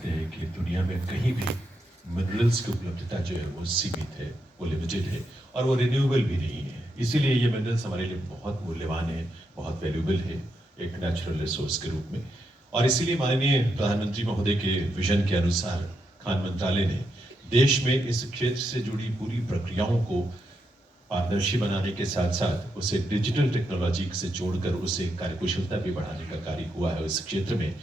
समझते हैं कि दुनिया में कहीं भी मिनरल्स की उपलब्धता जो है वो सीमित है, वो लिमिटेड है और वो रिन्यूएबल भी नहीं है। इसीलिए ये मिनरल्स हमारे लिए बहुत मूल्यवान है, बहुत वैल्यूबल है एक नेचुरल रिसोर्स के रूप में। और इसीलिए माननीय प्रधानमंत्री महोदय के विजन के अनुसार खान मंत्रालय ने देश में इस क्षेत्र से जुड़ी पूरी प्रक्रियाओं को पारदर्शी बनाने के साथ साथ उसे डिजिटल टेक्नोलॉजी से जोड़कर उसे कार्यकुशलता भी बढ़ाने का कार्य हुआ है इस क्षेत्र में।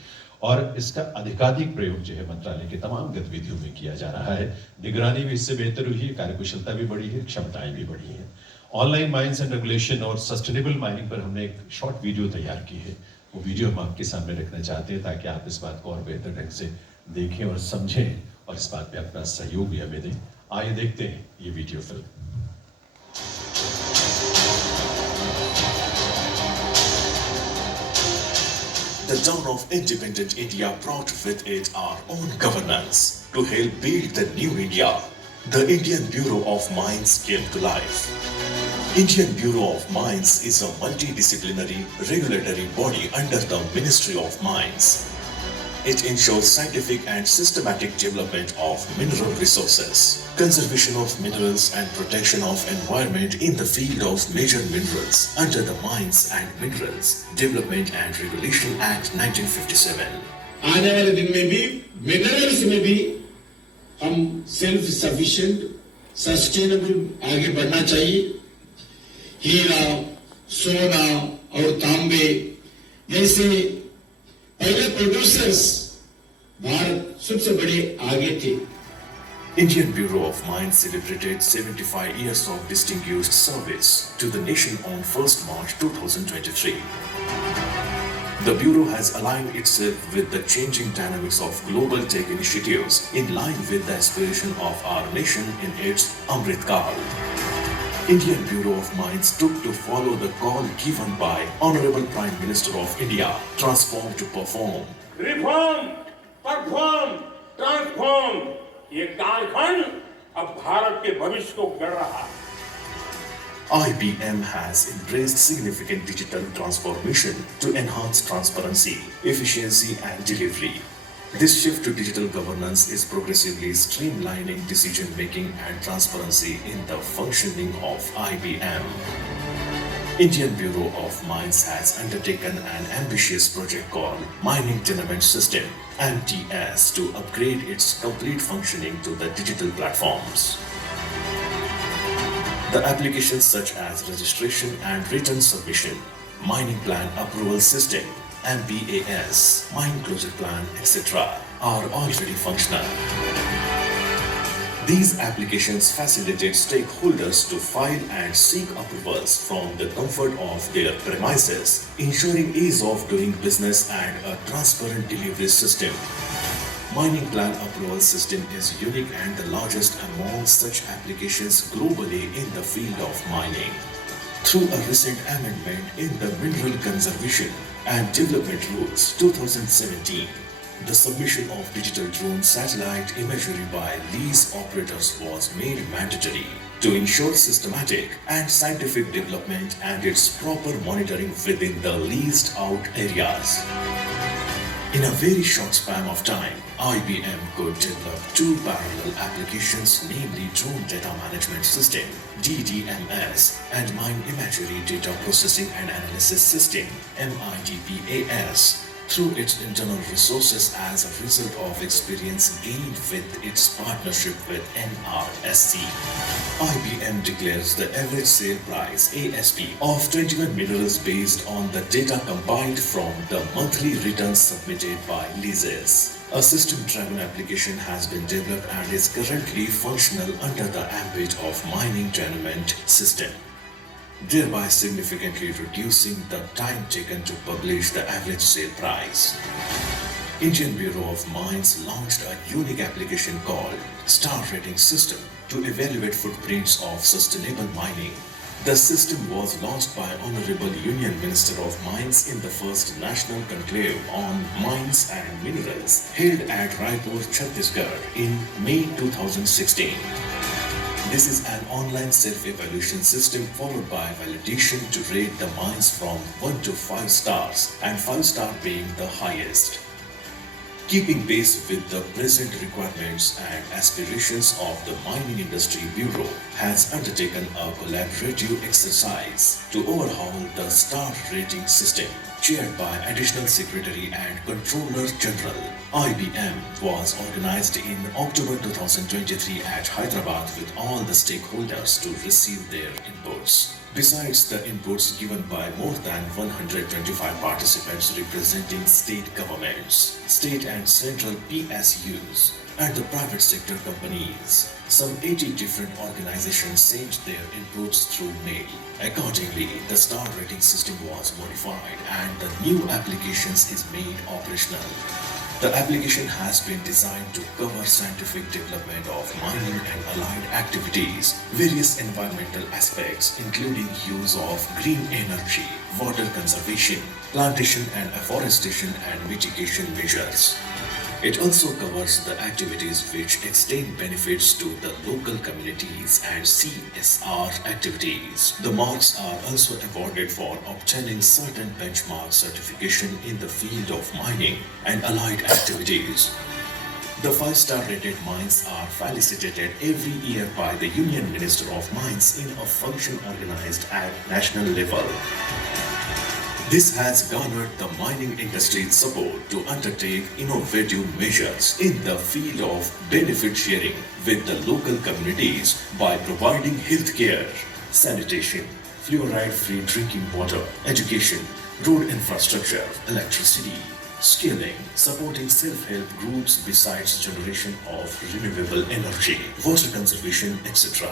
और इसका अधिकाधिक प्रयोग जो है मंत्रालय के तमाम गतिविधियों में किया जा रहा है। निगरानी भी इससे बेहतर हुई है, कार्यकुशलता भी बढ़ी है, क्षमताएं भी बढ़ी हैं। ऑनलाइन माइंस एंड रेगुलेशन और सस्टेनेबल माइनिंग पर हमने एक शॉर्ट वीडियो तैयार की है। वो वीडियो हम आपके सामने रखना चाहते हैं ताकि आप इस बात को और बेहतर ढंग से देखें और समझें और इस बात पे अपना सहयोग भी हमें दें। आइए देखते हैं ये video film. The dawn of independent India brought with it our own governance. To help build the new India, the Indian Bureau of Mines came to life. Indian Bureau of Mines is a multidisciplinary regulatory body under the Ministry of Mines. It ensures scientific and systematic development of mineral resources, conservation of minerals and protection of environment in the field of major minerals under the Mines and Minerals Development and Regulation Act 1957. आने वाले दिन में भी minerals में भी हम self sufficient sustainable आगे बढ़ना चाहिए। हीरा, सोना और तांबे जैसे पहले प्रोड्यूसर्स भारत सबसे बड़े आगे थे। Indian Bureau of Mines celebrated 75 years of distinguished service to the nation on 1st March 2023. The Bureau has aligned itself with the changing dynamics of global tech initiatives in line with the aspiration of our nation in its Amrit Kaal. Indian Bureau of Mines took to follow the call given by Honorable Prime Minister of India, transform to perform. Reform, perform, transform. ये कालखंड अब भारत के भविष्य को गढ़ रहा है। IBM has embraced significant digital transformation to enhance transparency, efficiency and delivery. This shift to digital governance is progressively streamlining decision-making and transparency in the functioning of IBM. Indian Bureau of Mines has undertaken an ambitious project called Mining Tenement System (MTS) to upgrade its complete functioning to the digital platforms. The applications such as registration and return submission, mining plan approval system, MPAS, mine closure plan, etc. are already functional. These applications facilitate stakeholders to file and seek approvals from the comfort of their premises, ensuring ease of doing business and a transparent delivery system. Mining plan approval system is unique and the largest among such applications globally in the field of mining. Through a recent amendment in the Mineral Conservation and Development Rules 2017, the submission of digital drone satellite imagery by lease operators was made mandatory to ensure systematic and scientific development and its proper monitoring within the leased out areas. In a very short span of time, IBM could develop two parallel applications, namely Drone Data Management System (DDMS) and Mine Imagery Data Processing and Analysis System (MIDPAS) through its internal resources as a result of experience gained with its partnership with NRSC. IBM declares the average sale price (ASP) of 21 minerals based on the data compiled from the monthly returns submitted by leases. A system-driven application has been developed and is currently functional under the ambit of Mining Tenement System, thereby significantly reducing the time taken to publish the average sale price. Indian Bureau of Mines launched a unique application called Star Rating System to evaluate footprints of sustainable mining. The system was launched by Honorable Union Minister of Mines in the first National Conclave on Mines and Minerals held at Raipur, Chhattisgarh in May 2016. This is an online self-evaluation system followed by validation to rate the mines from 1 to 5 stars and 5 star being the highest. Keeping pace with the present requirements and aspirations of the Mining Industry Bureau has undertaken a collaborative exercise to overhaul the star rating system. Chaired by Additional Secretary and Controller General, IBM was organized in October 2023 at Hyderabad with all the stakeholders to receive their inputs. Besides the inputs given by more than 125 participants representing state governments, state and central PSUs, and the private sector companies, some 80 different organizations sent their inputs through mail. Accordingly, the star rating system was modified and the new applications is made operational. The application has been designed to cover scientific development of mining and allied activities, various environmental aspects including use of green energy, water conservation, plantation and afforestation and mitigation measures. It also covers the activities which extend benefits to the local communities and CSR activities. The marks are also awarded for obtaining certain benchmark certification in the field of mining and allied activities. The 5-star rated mines are felicitated every year by the Union Minister of Mines in a function organized at national level. This has garnered the mining industry's support to undertake innovative measures in the field of benefit sharing with the local communities by providing healthcare, sanitation, fluoride-free drinking water, education, road infrastructure, electricity, skilling, supporting self-help groups besides generation of renewable energy, water conservation, etc.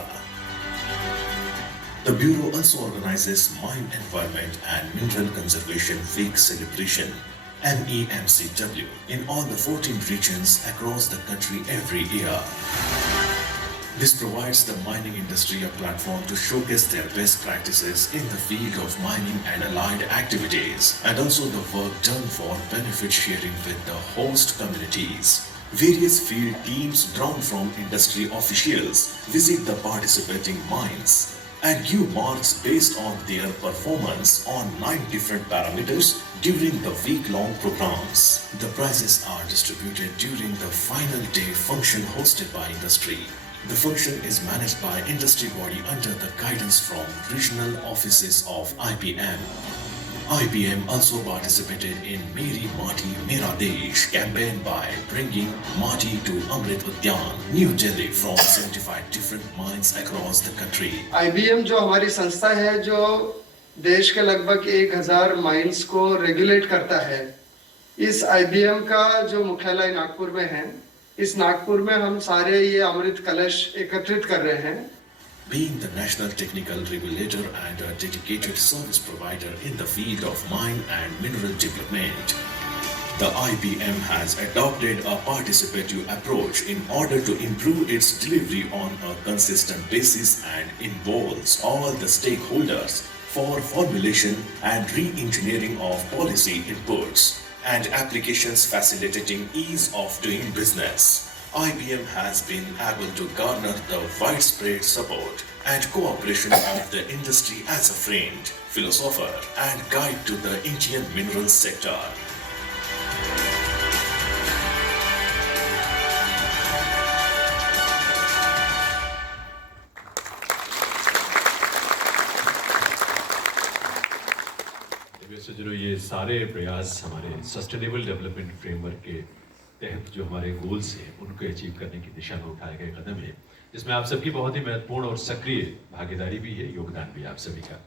The Bureau also organizes Mine Environment and Mineral Conservation Week celebration, MEMCW, in all the 14 regions across the country every year. This provides the mining industry a platform to showcase their best practices in the field of mining and allied activities, and also the work done for benefit sharing with the host communities. Various field teams drawn from industry officials visit the participating mines and give marks based on their performance on 9 different parameters during the week-long programs. The prizes are distributed during the final day function hosted by industry. The function is managed by industry body under the guidance from regional offices of IBM. IBM also participated in Meri Mati Mera Desh campaign by bringing Mati to Amrit Udyan, New Delhi from 75 different mines across the country. IBM जो हमारी संस्था है जो देश के लगभग 1000 mines को regulate करता है, इस IBM का जो मुख्यालय नागपुर में है, इस नागपुर में हम सारे ये अमृत कलश एकत्रित कर रहे हैं. Being the national technical regulator and a dedicated service provider in the field of mine and mineral development, the IBM has adopted a participative approach in order to improve its delivery on a consistent basis and involves all the stakeholders for formulation and re-engineering of policy inputs and applications facilitating ease of doing business. IBM has been able to garner the widespread support and cooperation of the industry as a friend, philosopher, and guide to the Indian mineral sector. सज्जनों, ये सारे प्रयास हमारे sustainable development framework के तहत जो हमारे goals हैं उनको अचीव करने की दिशा में उठाए गए कदम है, जिसमें आप सबकी बहुत ही महत्वपूर्ण और सक्रिय भागीदारी भी है, योगदान भी आप सभी का।